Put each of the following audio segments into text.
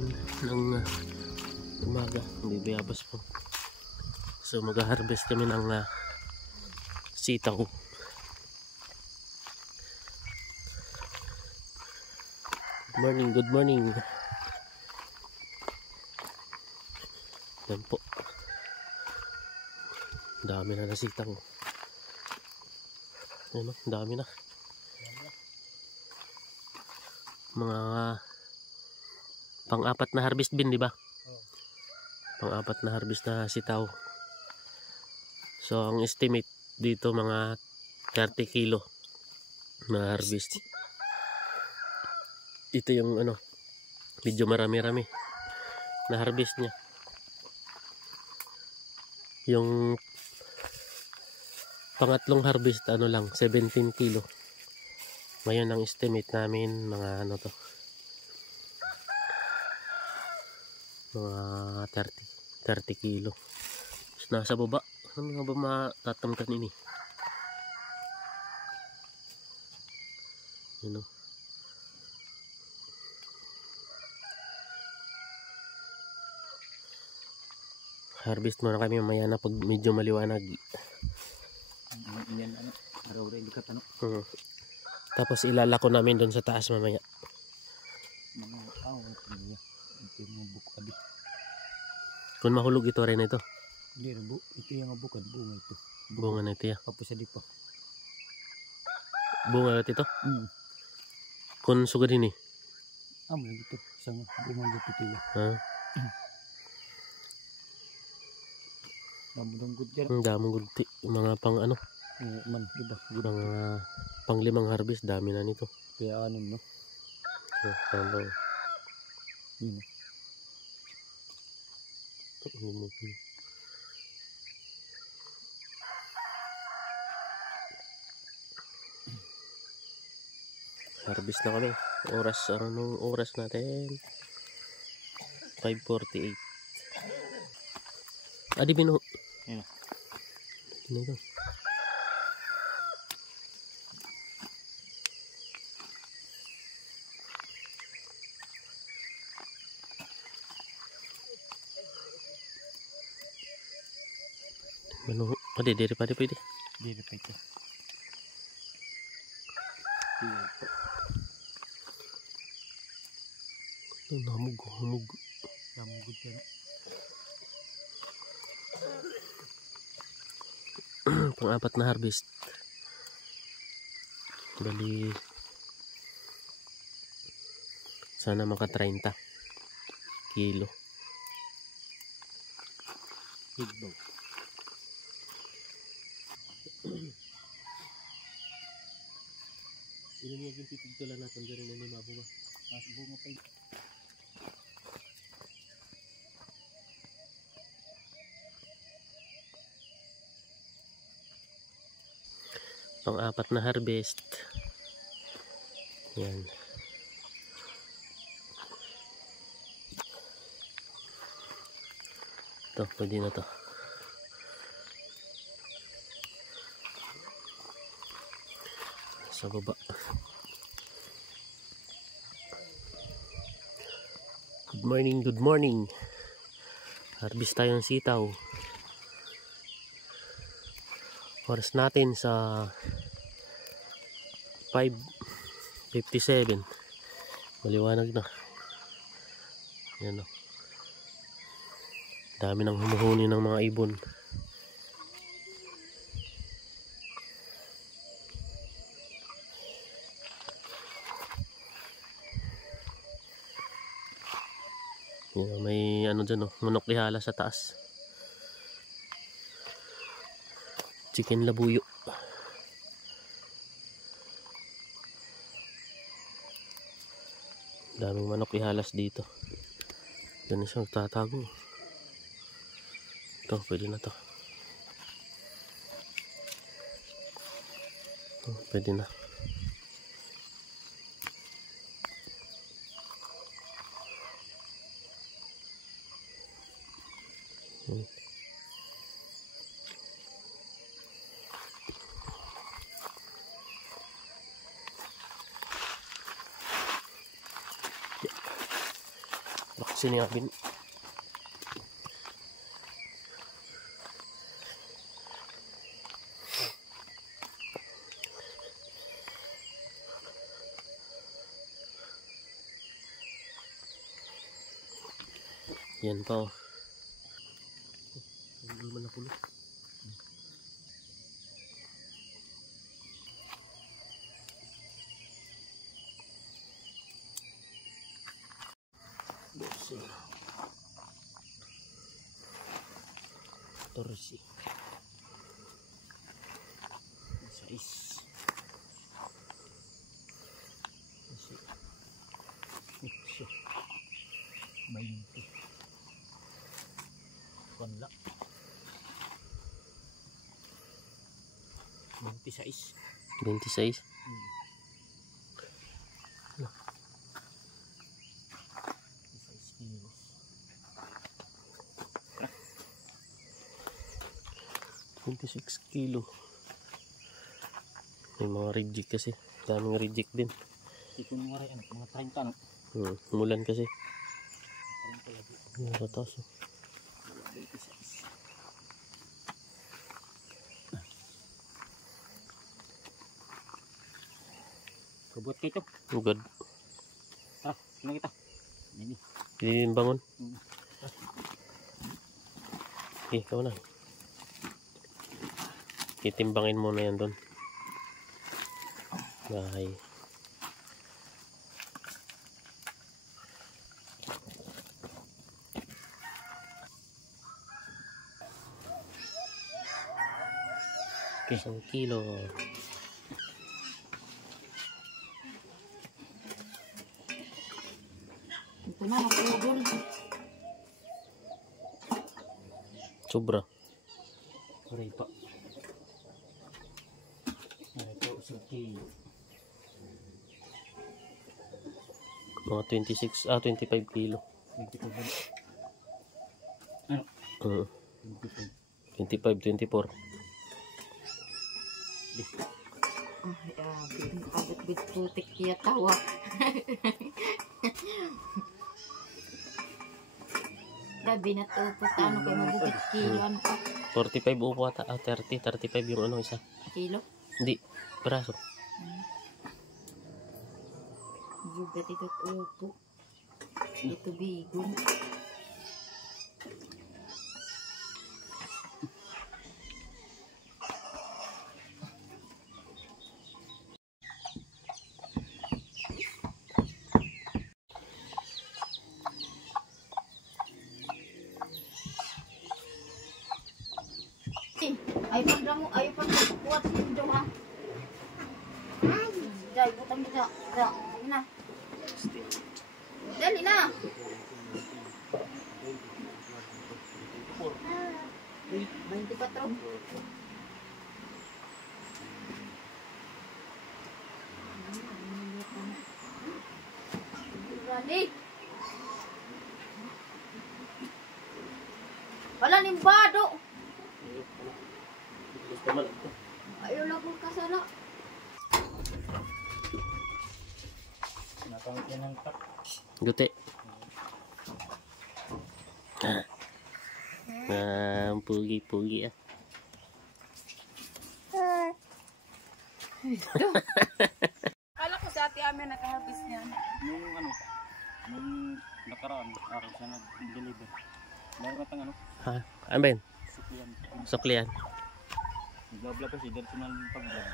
ng umaga, bibiyabas po. So mag-harvest kami ng sitaw. Good morning. Yan po. Dami na sitaw. Yan o, dami na. Mga pang-apat na harvest bin, di ba? Pang-apat na harvest na sitaw. So ang estimate dito mga 30 kilo na harvest. Ito yung medyo marami-rami na harvest niya. Yung pangatlong harvest lang 17 kilo. Ngayon ang estimate namin mga mga 30 kilo. So, nasa baba. Ano nga ba matatamkan ini? Yun o. Harvest muna kami mamaya na pag medyo maliwanag. Yan araw-araw di ka tanong. Tapos ilalako namin doon sa taas mamaya. Kung mahulog ito rin ito. Hindi, ito yung bukad bunga ito. Bunga na ito ya. Tapos sa dipa. Bunga na ito? Kung sugad ini? Lagi ito. Isang bunga dito ito ya. Damang good yan. Damang good. Mga pang man, iba. Mga pang 5 harvest. Dami na nito. Kaya 6 no? Yun. Harvest na kami. Anong oras natin? 5:48. Di binu. Yan. Dito. Ano? Diri pa pwede. Diri pa ito. Namug. Damang good yan. Pang-apat na harvest. Bali sana maka 30 kilo. Higbaw. Ilan yung titigtulan natin dyan na ni mabunga? Mas bunga pa ito. Pang-apat na harvest. Yan. Ito, pwede na to. Sa baba. Good morning. Harvest tayong sitaw. Oras natin sa 5:57. Maliwanag na. Yan o. Dami nang humuhuni ng mga ibon. Yan, may dyan manok lihala sa taas. Chicken labuyo. Daming manok ihalas dito. Diyan isang tatago. Ito, pwede na to. Pwede na. Siniyabin. Yan pa oh. Hindi naman nakulot. Torsi. Sais. Itso. 20. Wala. 26. 26? Kilos. 26 kilo. May mga reject kasi. Daming reject din. Ito mga rin, mga 30 no? Umulan kasi. 30 lagi. Sa taas. Kabut kayo ito. Ugad. Tara, sino kita? Ini. Hindi bangon. Okay, ikaw na. Itimbangin mo na yan doon. Bahay. Okay, 1 kilo. Ito na, nakudol. Sobra. Kuray pa. Ito, 1 kilo. Mga 26, 25 kilo. 25 ba? Ano? 25, 24. Ay, abit-bit putik kaya tawa. Gabi na to, ano kayo mabukit kilo, ano ka? 45 upo ata. 30, 35 yung ano isa. Kilo? Hindi, braso. Bugat ito upo. Ito bigon. Ay, pandramo, ay, pagkukuat sa inyo, ha? Dahil, butang nila. Dali na. Dali na. 24. Dali. Wala nimbado. Ayaw lang kong kasala. Napangit yan ng tak. Gute. Pugi-pugi ah. Kala ko sa ate amin nakahapis niya. Nung nakaraan, araw siya nag-deliver. Meron ka tang ano? Ha? Ano ba yun? Suklian. Suklian. Nag-vlog kasi, personal pag-vlog.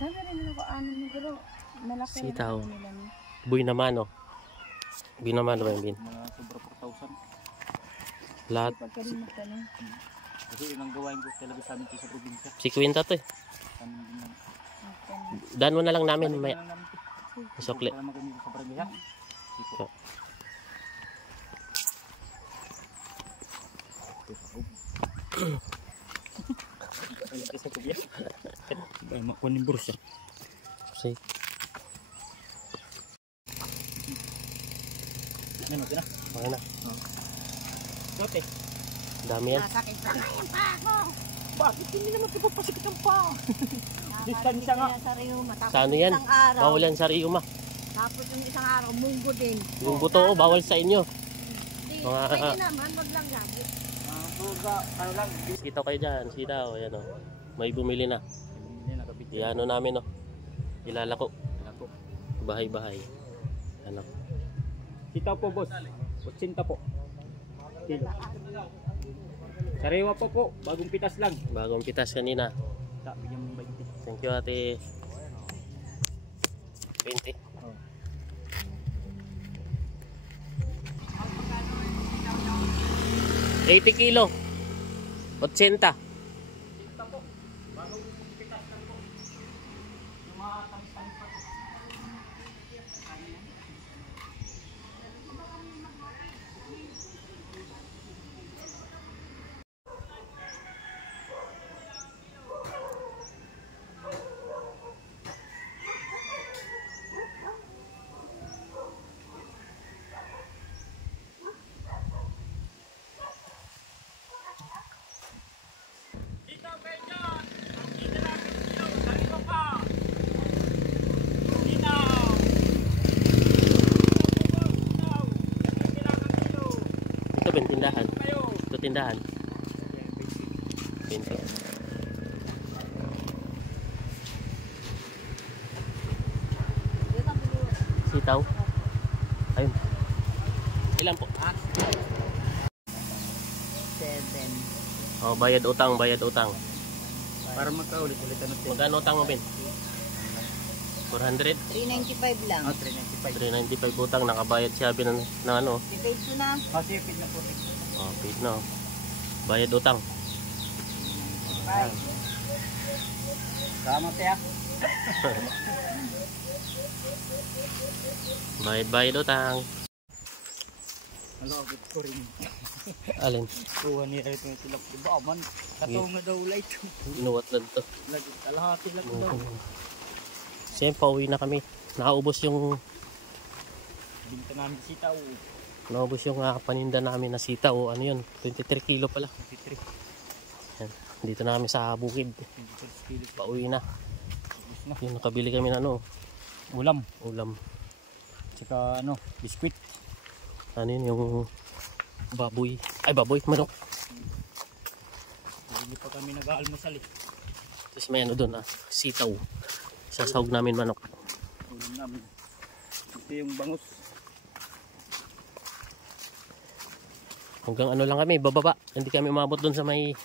Saan rin ako ano mo pero malaki Sitaw. na nila ni. Buy naman oh. Buy naman ba yun? Mga sobra 4,000. Lahat. Pagkalimot ka na. Kasi yun ang gawain ko talaga sa amin sa probinsya. Si Quinta to eh. Kami din lang. Daan mo na lang namin. May sukli. Para magamit sa barangay. Siko. Kasi ko biya. Ay, makuha ng bursa. Say. Ano, ito na? Okay na. Sote. Dami yan. Sakit pa nga yung pa ako. Bakit hindi naman kapagpasikit ang pa? Distansya nga. Sa Rio, matapos Sa ano yan? isang araw. Mawalan sa Rio ma. Tapos yung isang araw, munggo din. Yung buto, bawal sa inyo. Di, Mga- pwede naman, wag lang lagi. Ano lang. Sitaw kayo dyan, sitaw. Ayan o. May bumili na. Hindi nakabit. Iano namin o. Ilalako. Ako. Bahay-bahay. Ano. Sitaw po boss. 80 po. Kilo. Sariwa po, bagong pitas lang. Bagong pitas kanina. Bigyan mo ng 20. Thank you ate. 20. Oh. 80 kilo. 80. Ito ba yung tindahan? Ito tindahan. 20. Sitaw. Ayun. Ilan po? 7. Oh, bayad utang, bayad utang. Para magkaulit-ulit ano tayo. Magkano utang mo, Ben? 400? 395 lang. 395. 395 utang, nakabayad siya bin ng ano. Depende ko na. Kasi fit na po. Oh, paid na. Oh. Bayad utang. Bye. Sama tayo. Bayad utang. Malapit ko rin. Alin? Kuha niya ito yung silap. Diba man? Katunga daw light. Inuwat lang to. Lagi kalahati lang daw. Siyempre, pauwi na kami. Nakaubos yung Binta namin sitaw. naubos yung paninda namin na sitaw. Ano yun? 23 kilo pala. 23. Yan. Dito na kami sa bukid. 23 kilo. Pauwi na. Ubus na. Yun, nakabili kami ng ano, Ulam. ulam. Tsaka ano, biskwit. Ano yun, yung baboy. Ay, baboy, manok. Hindi pa kami nag-aalmusal eh. Tapos may ano doon, sitaw. Sasahog namin manok. Ulam namin. Ito yung bangus. Hanggang ano lang kami, bababa. Hindi kami umabot doon sa may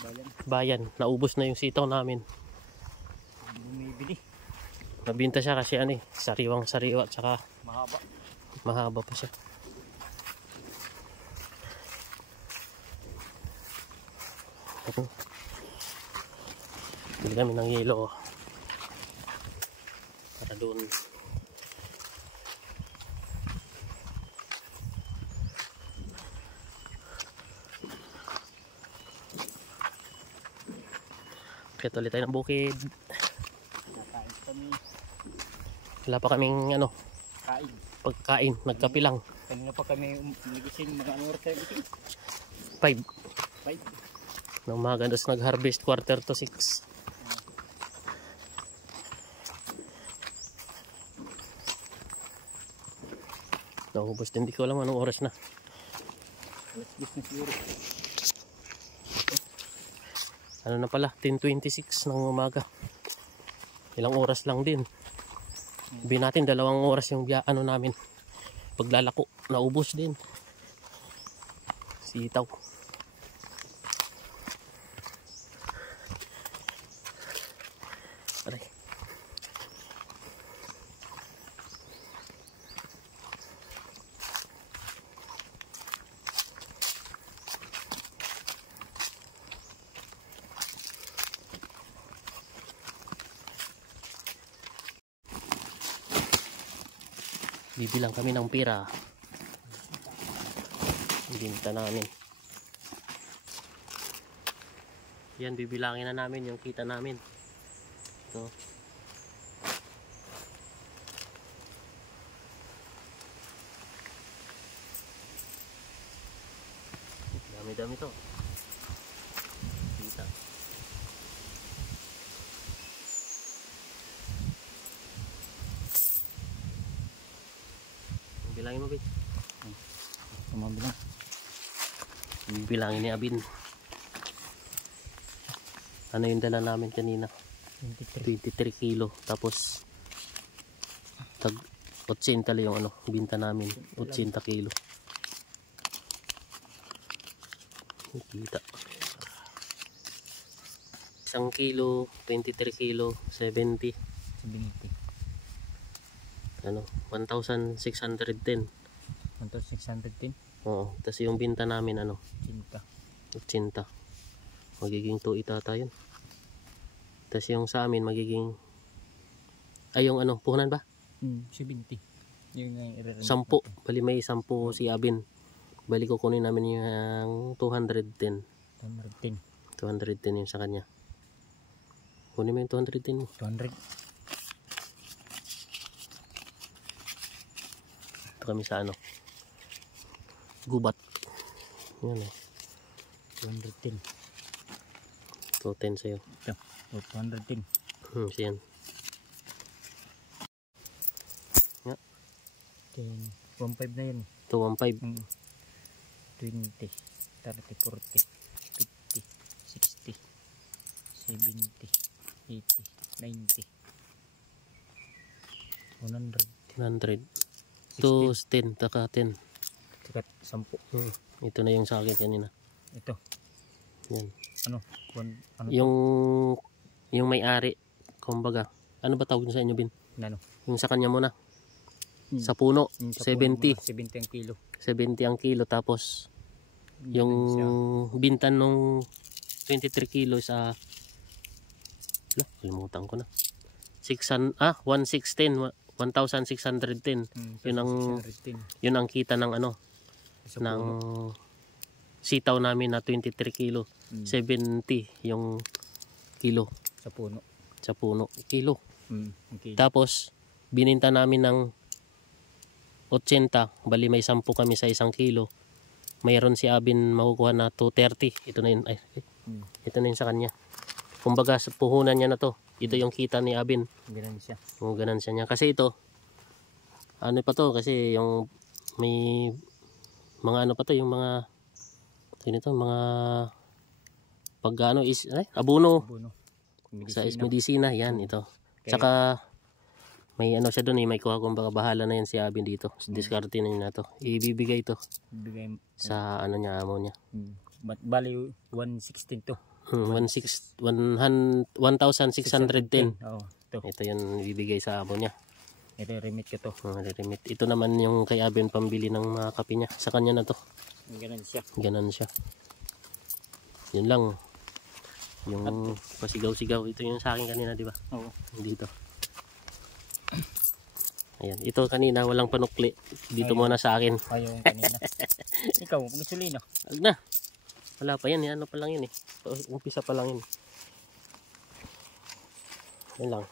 Bayan. bayan. Naubos na yung sitaw namin. Bumibili. Nabinta siya kasi ano sariwang sariwa at saka Mahaba. mahaba pa siya. Bili kami ng yelo para doon. Kaya ulit tayo ng bukid. Nakain kami. Wala pa kaming ano, Kain. pagkain. Nagkapi lang. Kanina pa kami nagising mga ano oras tayo gising. 5 5. ng umaga. Tapos nag-harvest 5:45. Naubos din. Hindi ko alam anong oras na. Alas 10 na siguro. Ano na pala, 10:26 ng umaga. Ilang oras lang din. Sabihin natin 2 oras yung ano namin. Paglalako, naubos din. Sitaw. Aray. Bibilang kami ng pira. Binta namin. Yan, bibilangin na namin yung kita namin. Ito. Dami-dami to. Kita. Bilangin mo, Bin. Tumabilang. Bilangin ni Abin. Ano yung dala namin kanina? 23 kilo. Tapos tag 80 lang yung ano, binta namin. 80 kilo. Kita. 1 kilo, 23 kilo, 70. 70. Ano, 1,610. 1,610. Oo, tapos yung binta namin ano, Cinta. 80. Magiging 2 itata yun. Tapos yung sa amin magiging ay yung ano, puhunan ba? 70. Yung 10. Bali may 10 si Abin. Bali ko kunin namin yung 210. 210. 210 yun sa kanya. Kunin mo yung 210 mo. 200. Ito kami sa ano, gubat. Yan o. 210. 210 sa'yo. Ito. 210. Siyan. 1.5 na yun. 215. 20, 30, 40, 50, 60, 70, 80, 90, 100. 100. 210. Taka 10. Sikat 10. Ito na yung sa akin kanina. Ito. Yan. Ano? Ano Yung may-ari. Kumbaga. Ano ba tawag sa inyo, Bin? Ano? Yung sa kanya muna. Sa puno. Sa 70. 70 ang kilo. 70 ang kilo. Tapos yung bintan nung 23 kilo sa kalimutan ko na. 1,610. 1,610. Yun ang kita ng ano, ng sitaw namin na 23 kilo. 70 yung kilo Sa puno. sa puno. Kilo. Okay. Tapos bininta namin ng 80. Bali may 10 kami sa 1 kilo. Mayroon si Abin makukuha na 230. Ito na yun. Ito na yun sa kanya. Kumbaga sa puhunan niya na to. Ito yung kita ni Abin. Ganansya. Yung ganansya niya. Kasi ito, ano pa to? Kasi yung may mga ano pa to, yung mga mga pagano is abono sa medisina. Yan ito. Saka may ano siya doon, may kuha kumbaga bahala na yan si Abin dito. Diskarte na niya na to. Ibibigay ito sa ano niya, amo niya. Bali 116 to. 1,610. Oo, Ito yung ibibigay sa amo niya. Ito remit ko to. Remit. Ito naman yung kay Abin pambili ng mga kape niya. Sa kanya na to. Ganan siya. Yun lang. Yung pasigaw-sigaw. Ito yung sa akin kanina, di ba? Oo. Dito. Ayan. Ito kanina walang panukli. Dito muna sa akin. Ayaw yung kanina. Ikaw, magsulina. Wag na. Wala pa yan. Ano pa lang yun eh. Umpisa pa lang yun. Yan lang.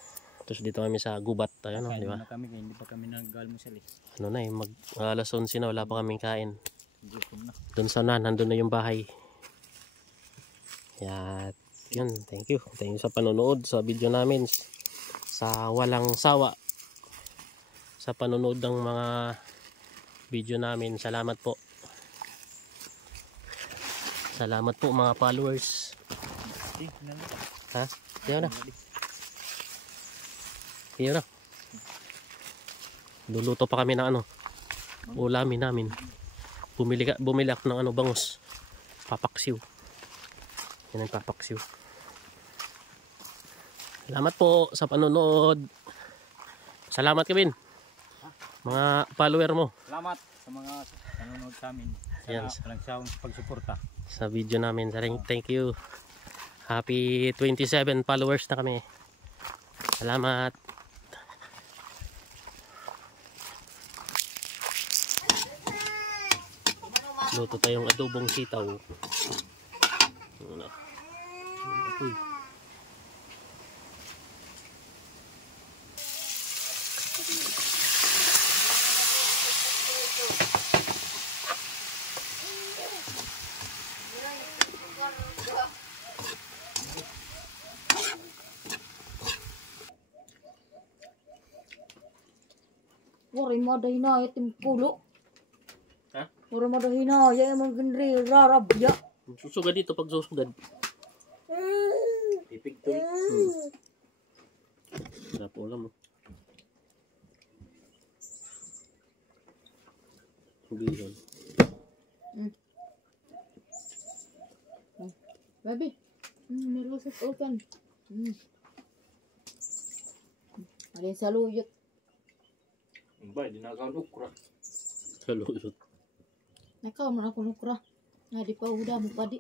Tapos dito kami sa gubat. Ayan, di ba? Hindi pa kami nag-almusal eh. Ano na eh. Alas 11 na. Wala pa kaming kain. Doon sa nandun na yung bahay. Yan. Yun. Thank you. Thank you sa panonood sa video namin. Sa walang sawa. Sa panonood ng mga video namin. Salamat po. Salamat po mga followers. Ha? Yan na. Yan na. Luluto pa kami ng ano. Ulamin namin. Bumili ako ng ano, bangus. Papaksiw. Yan ang papaksiw. Salamat po sa panonood. Salamat Kevin. Mga follower mo. Salamat sa mga nanonood sa amin. Yan. Walang sawang pagsuporta. Sa video namin. Thank you. Happy 27 followers na kami. Salamat. Luto tayong adobong sitaw. Wari mo ada hinaya tim pulo. Ha? Wari mo ada hinaya emang gendri rarabya. Susugad dito pag susugad. Pipigtol. Sarap ulam. Bihon. Baby. Nirusot open. Ada yang saluyot. Ba, di nakakaon ukra. Salusot. Nakaw man ako nukra. Nga di pa udah mo padi.